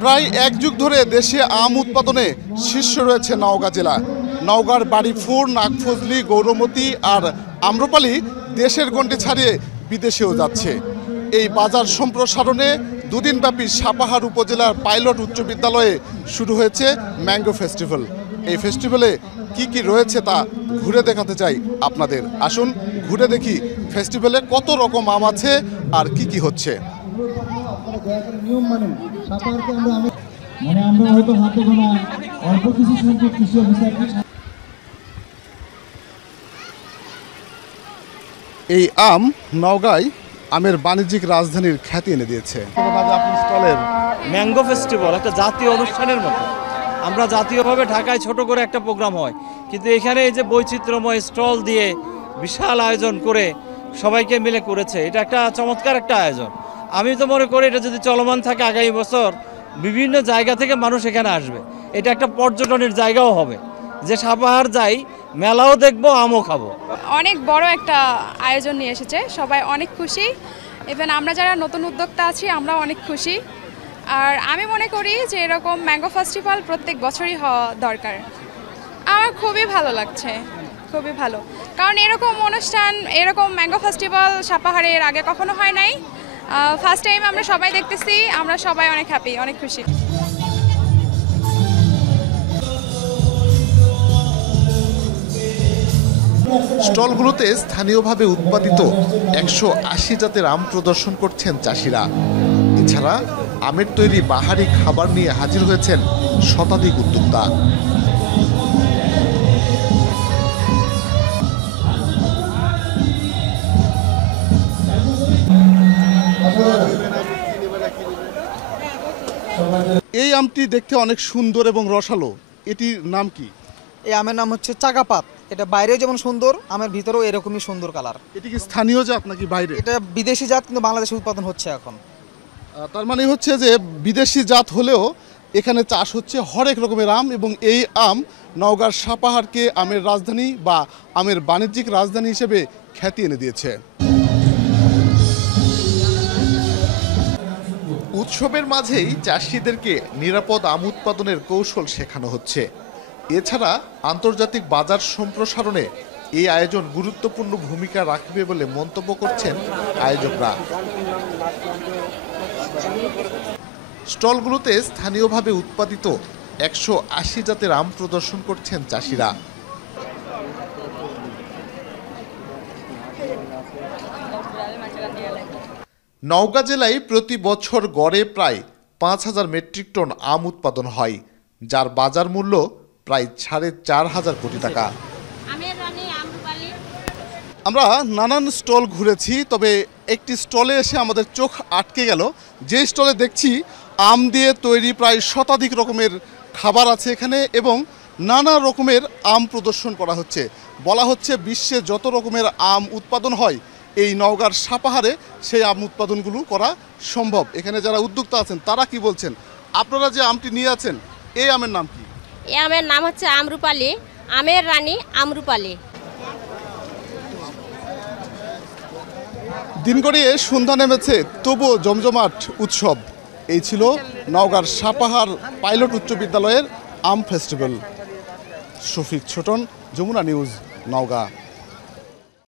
প্রায় এক যুগ ধরে দেশে আম উৎপাদনে শীর্ষে রয়েছে নওগাঁ জেলা। নওগাঁর বাড়িফুর, নাগফজলি, গৌরমতি আর আম্রপালি দেশের গণ্ডি ছাড়িয়ে বিদেশেও যাচ্ছে। এই বাজার সম্প্রসারণে দুদিনব্যাপী সাপাহার উপজেলার পাইলট উচ্চ বিদ্যালয়ে শুরু হয়েছে ম্যাঙ্গো ফেস্টিভ্যাল। এই ফেস্টিভ্যালে কি কি রয়েছে তা ঘুরে দেখাতে চাই আপনাদের। আসুন ঘুরে দেখি ফেস্টিভ্যালে কত রকম আম আছে আর কি কি হচ্ছে। এই আম নওগাঁয় আমের বাণিজ্যিক রাজধানীর খ্যাতি এনে দিয়েছে। ম্যাঙ্গো ফেস্টিভ্যাল একটা জাতীয় অনুষ্ঠানের মতো। আমরা জাতীয়ভাবে ঢাকায় ছোট করে একটা প্রোগ্রাম হয়, কিন্তু এখানে এই যে বৈচিত্র্যময় স্টল দিয়ে বিশাল আয়োজন করে সবাইকে মিলে করেছে, এটা একটা চমৎকার একটা আয়োজন। আমি তো মনে করি এটা যদি চলমান থাকে আগামী বছর বিভিন্ন জায়গা থেকে মানুষ এখানে আসবে। এটা একটা পর্যটনের জায়গাও হবে, যে সাপাহার যাই মেলাও দেখবো, আমও খাবো। অনেক বড় একটা আয়োজন নিয়ে এসেছে, সবাই অনেক খুশি। ইভেন আমরা যারা নতুন উদ্যোক্তা আছি আমরা অনেক খুশি। আর আমি মনে করি যে এরকম ম্যাঙ্গো ফেস্টিভ্যাল প্রত্যেক বছরই হওয়া দরকার। আমার খুবই ভালো লাগছে, খুবই ভালো, কারণ এরকম অনুষ্ঠান, এরকম ম্যাঙ্গো ফেস্টিভ্যাল সাপাহারে এর আগে কখনো হয় নাই। ফার্স্ট টাইম আমরা সবাই দেখতেছি, আমরা সবাই অনেক হ্যাপি, অনেক খুশি। স্টলগুলোতে স্থানীয়ভাবে উৎপাদিত 180 জাতের আম প্রদর্শন করছেন চাষিরা। এছাড়া আমের তৈরি বাহারি খাবার নিয়ে হাজির হয়েছেন শতাধিক উদ্যোক্তা। এই আমটি দেখতে অনেক সুন্দর এবং রসালো, এটির নাম কি? এই আমের নাম হচ্ছে চাকাপাত। এটা বাইরেও যেমন সুন্দর, আমের ভিতরেও এরকমই সুন্দর কালার। এটি কি স্থানীয় জাত নাকি বাইরে? এটা বিদেশি জাত, কিন্তু বাংলাদেশে উৎপাদন হচ্ছে এখন। তার মানে হচ্ছে যে বিদেশি জাত হলেও এখানে চাষ হচ্ছে হরেক রকমের আম, এবং এই আম নওগাঁর সাপাহারকে আমের রাজধানী বা আমের বাণিজ্যিক রাজধানী হিসেবে খ্যাতি এনে দিয়েছে। উৎসবের মাঝেই চাষিদেরকে নিরাপদ আম উৎপাদনের কৌশল শেখানো হচ্ছে। এছাড়া আন্তর্জাতিক বাজার সম্প্রসারণে এই আয়োজন গুরুত্বপূর্ণ ভূমিকা রাখবে বলে মন্তব্য করছেন আয়োজকরা। স্টলগুলোতে স্থানীয়ভাবে উৎপাদিত 180 জাতের আম প্রদর্শন করছেন চাষিরা। নওগাঁ জেলায় প্রতি বছর গড়ে প্রায় 5000 মেট্রিক টন আম উৎপাদন হয়, যার বাজার মূল্য প্রায় 4500 কোটি টাকা। আমরা নানান স্টল ঘুরেছি, তবে একটি স্টলে এসে আমাদের চোখ আটকে গেল। যে স্টলে দেখছি আম দিয়ে তৈরি প্রায় শতাধিক রকমের খাবার আছে এখানে, এবং নানা রকমের আম প্রদর্শন করা হচ্ছে। বলা হচ্ছে বিশ্বে যত রকমের আম উৎপাদন হয় এই নওগাঁর সাপাহারে সেই আম উৎপাদনগুলো করা সম্ভব। এখানে যারা উদ্যোক্তা আছেন তারা কি বলছেন? আপনারা যে আমটি নিয়ে আছেন, এই আমের নাম কি? এই আমের নাম হচ্ছে আম্রপালি, আমের রানী আম্রপালি। দিন গড়িয়ে সন্ধ্যা নেমেছে, তবুও জমজমাট উৎসব। এই ছিল নওগাঁর সাপাহার পাইলট উচ্চ বিদ্যালয়ের আম ফেস্টিভ্যাল। শফিক ছোটন, যমুনা নিউজ, নওগাঁ।